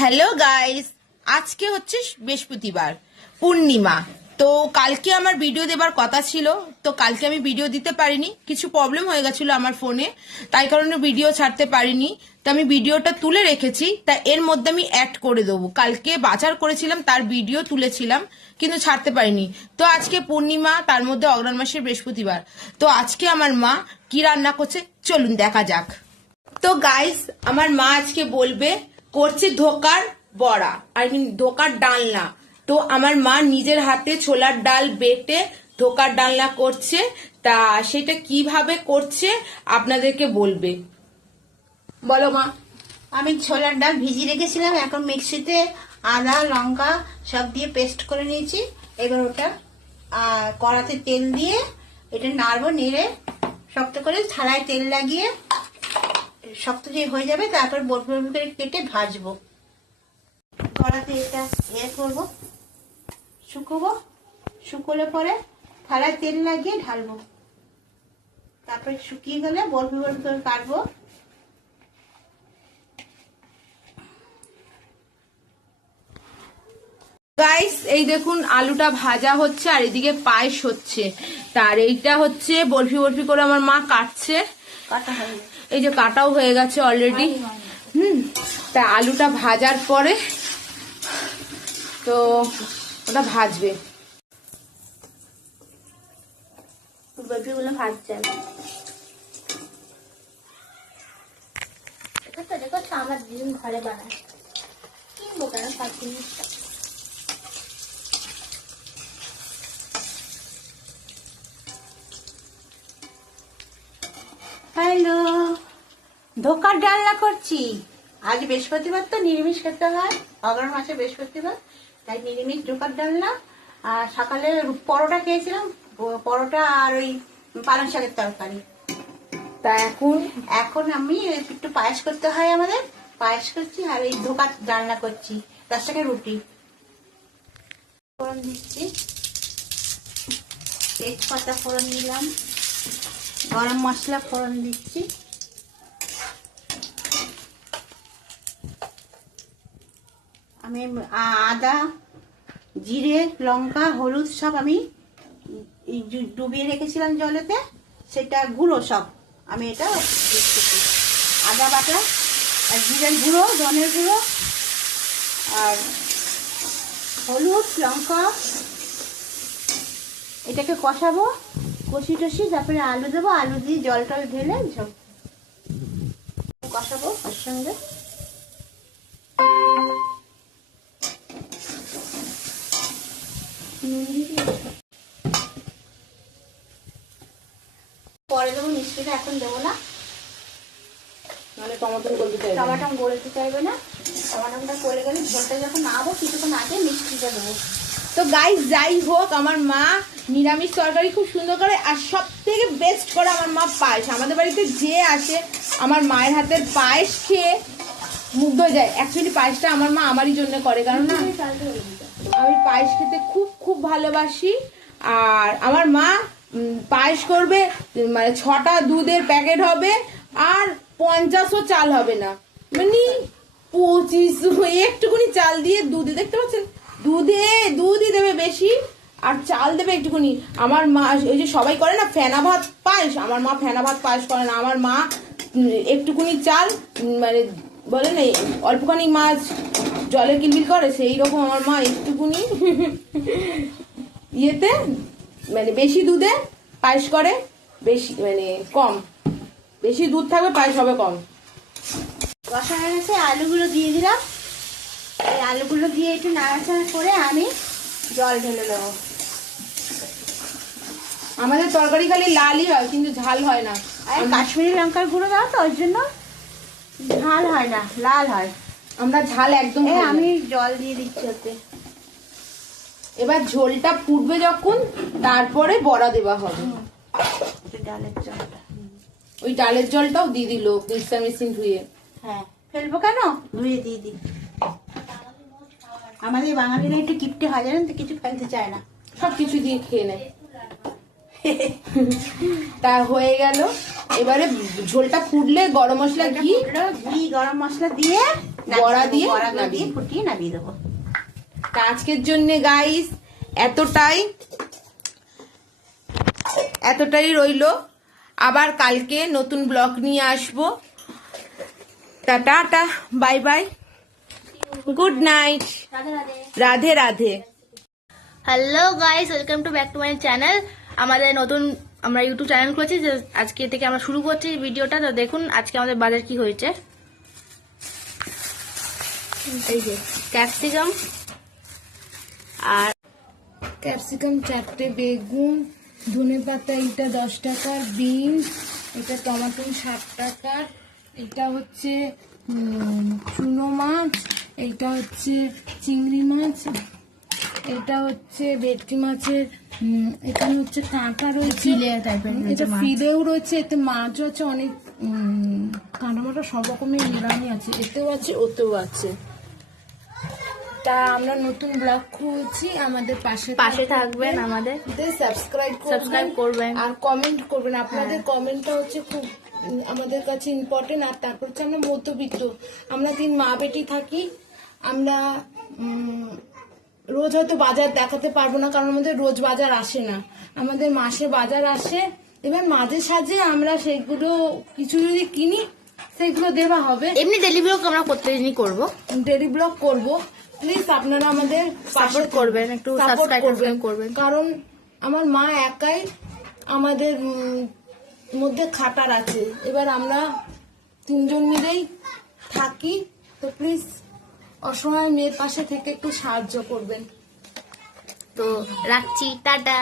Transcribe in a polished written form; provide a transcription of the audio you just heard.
Hello guys, আজকে হচ্ছে বৃহস্পতিবার পূর্ণিমা। তো কালকে আমার ভিডিও দেবার কথা ছিল, তো কালকে আমি ভিডিও দিতে পারিনি, কিছু প্রবলেম হয়ে গেছিল আমার ফোনে, তাই কারণে ভিডিও ছাড়তে পারিনি। তো আমি ভিডিওটা তুলে রেখেছি, তা এর মধ্যে আমি অ্যাড করে দেবো। কালকে বাজার করেছিলাম, তার ভিডিও তুলেছিলাম, কিন্তু ছাড়তে পারিনি। তো আজকে পূর্ণিমা, তার মধ্যে অগ্রহায়ণ মাসের বৃহস্পতিবার। তো আজকে আমার মা কি রান্না করছে চলুন দেখা যাক। তো গাইস, আমার মা আজকে করছে ধোকার বড়া, আর ধোকার ডালনা। তো আমার মা নিজের হাতে ছোলার ডাল বেটে ধোকার ডালনা করছে, তা সেটা কিভাবে করছে আপনাদেরকে বলবে। বলো মা। আমি ছোলার ডাল ভিজিয়ে রেখেছিলাম, এখন মিক্সিতে আদা লঙ্কা সব দিয়ে পেস্ট করে নিয়েছি। এবার ওটা কড়াতে তেল দিয়ে এটা নাড়বো, নেড়ে শক্ত করে থালায় তেল লাগিয়ে শক্ত যে হয়ে যাবে তারপর বরফি বরফি করে কেটে ভাজবো। কড়াতে এটা করবো, শুকোবো, শুকোলে পরে থালায় তেল লাগিয়ে ঢালবো, তারপরে শুকিয়ে গেলে বরফি বরফি করে কাটবো। গাইস, এই দেখুন আলুটা ভাজা হচ্ছে আর এদিকে পায়েস হচ্ছে। তার এইটা হচ্ছে বরফি বরফি করে আমার মা কাটছে। কাটা হয়ে গেছে, এই যে কাটাও হয়ে গেছে অলরেডি। তা আলুটা ভাজার পরে তো ওটা ভাজবে। বরফিগুলো ভাজছে। দেখো আমার দিন ঘরে বানায়, কিনবো কেন সব জিনিসটা। হ্যালো, ধোকার ডালনা করছি। আজ বৃহস্পতিবার, তো নিরামিষ খেতে হয়, অগ্রহায়ণ মাসে বৃহস্পতিবার, তাই নিরামিষ ধোকার ডালনা। আর সকালে পরোটা খেয়েছিলাম, পরোটা আর ওই পালং শাকের তরকারি। তা এখন আমি একটু পায়েস করতে হয়, আমাদের পায়েস করছি আর এই ধোকার ডালনা করছি, তার সঙ্গে রুটি। ফোড়ন দিচ্ছি, তেজপাতা ফোড়ন দিলাম, গরম মশলা ফোড়ন দিচ্ছি, আমি আদা জিরে লঙ্কা হলুদ সব আমি ডুবিয়ে রেখেছিলাম জলেতে, সেটা গুঁড়ো সব আমি এটা দিচ্ছি। আদা বাটা আর জিরের গুঁড়ো, ধনের গুঁড়ো আর হলুদ লঙ্কা, এটাকে কষাবো, কষি টষি তারপরে আলু দেবো, আলু দিয়ে জল টল ঢেলে কষাবো ওর সঙ্গে। পরে দেবো মিষ্টিটা, এখন দেবো না, মানে টমেটো গলতে চাইবে, টমাটম গলতে চাইবে না। টমাটমটা গলে গেলে ঝোলটা যখন নাবো কিছুক্ষণ আগে মিষ্টিটা দেবো। তো গাইস, যাই হোক, আমার মা নিরামিষ তরকারি খুব সুন্দর করে, আর সব থেকে বেস্ট করে আমার মা পায়েস। আমাদের বাড়িতে যে আসে আমার মায়ের হাতের পায়েস খেয়ে মুগ্ধ হয়ে যায়। অ্যাকচুয়ালি পায়েসটা আমার মা আমারই জন্য করে, কারণ না আমি পায়েস খেতে খুব খুব ভালোবাসি। আর আমার মা পায়েস করবে, মানে 6টা দুধের প্যাকেট হবে আর 50ও চাল হবে না, মানে 25 একটুকুনি চাল দিয়ে দুধে, দেখতে পাচ্ছেন, দুধই দেবে বেশি আর চাল দেবে একটুকুনি। আমার মা ওই যে সবাই করে না ফেনা ভাত পায়েস, আমার মা ফেনা ভাত পায়েস করে না। আমার মা একটুকুনি চাল, মানে বলে না অল্পখানি মাছ জলে কিলবিল করে, সেই রকম আমার মা একটুকুনি ইয়েতে, মানে বেশি দুধে পায়েস করে, বেশি মানে কম, বেশি দুধ থাকবে পায়েস হবে কম। কষা হয়ে গেছে, আলুগুলো দিয়ে দিলাম। এই আলুগুলো দিয়ে একটু নাড়াচাড়া করে আমি জল ঢেলে দেবো। আমাদের তরকারি খালি লালই হয়, কিন্তু ঝাল হয় না। আর কাশ্মীরি লঙ্কার গুঁড়ো দাও তো, ওই জন্য ঝাল হয় না, লাল হয়। আমরা ঝাল একদম খাই না। আমি জল দিয়ে দিচ্ছি ওতে। এবার ঝোলটা ফুটবে যখন, তারপরে বড়া দেওয়া হবে। ডালের জলটা, ওই ডালের জলটাও দিয়ে দিল মিক্সার মেশিন ধুয়ে। হ্যাঁ ফেলবো কেন, ধুয়ে দিয়ে দিই। আমাদের বাঙালিরা একটু কিপটে হয়, জানেন তো, কিছু ফেলতে চায় না, সবকিছু দিয়ে খেয়ে নেয়। তা হয়ে গেল। এবারে ঝোলটা ফুটলে গরম মশলা, ঘি গরম মশলা দিয়ে বড়া দিয়ে বড়া নামিয়ে দিয়ে দেবো। ফুটিয়ে নামিয়ে দেবো। তা আজকের জন্য গাইস এতটাই রইলো। আবার কালকে নতুন ব্লগ নিয়ে আসবো। Tata, bye bye, good night, Radhe Radhe. Hello guys, welcome to back to my channel. আমরা ইউটিউব চ্যানেল খুলেছি, যে আজকে থেকে আমরা শুরু করছি ভিডিওটা। তো দেখুন আজকে আমাদের বাজার কি হয়েছে। এই যে ক্যাপসিকাম, আর ক্যাপসিকাম 4টে, বেগুন, ধনেপাতা এটা 10 টাকার, বিনস এটা, টমেটো 60 টাকার, এটা হচ্ছে চুনো মাছ, এটা হচ্ছে চিংড়ি মাছ, এটা হচ্ছে ভেটকি মাছের এখানে হচ্ছে কাঁটা রয়েছে, ফিলে টাইপের এটা ফিলেও রয়েছে, এতে মাছ আছে অনেক, কাঁটা মাটা সব রকমের নিরামি আছে, এতেও আছে ওতেও আছে। তা আমরা নতুন ব্লগ খুলছি, আমাদের পাশে থাকবেন, আমাদের সাবস্ক্রাইব করবেন আর কমেন্ট করবেন। আপনাদের কমেন্টটা হচ্ছে খুব আমাদের কাছে ইম্পর্টেন্ট। আর তারপর হচ্ছে আমরা মধ্যবিত্ত, আমরা 3 মা বেটি থাকি। আমরা রোজ হয়তো বাজার দেখাতে পারবো না, কারণ আমাদের রোজ বাজার আসে না, আমাদের মাসে বাজার আসে। এবার মাঝে সাঝে আমরা সেগুলো কিছু যদি কিনি সেগুলো দেওয়া হবে। এমনি ডেলি ব্লগ আমরা প্রত্যেকদিনই করবো। ডেলি ব্লগ করবো। প্লিজ আপনারা আমাদের সাপোর্ট করবেন, একটু সাবস্ক্রাইব করবেন। কারণ আমার মা একাই আমাদের মধ্যে খাটার আছে। এবার আমরা 3 জন মিলেই থাকি, তো প্লিজ অসহায় মেয়ের পাশে থেকে একটু সাহায্য করবেন। তো রাখছি, টাটা।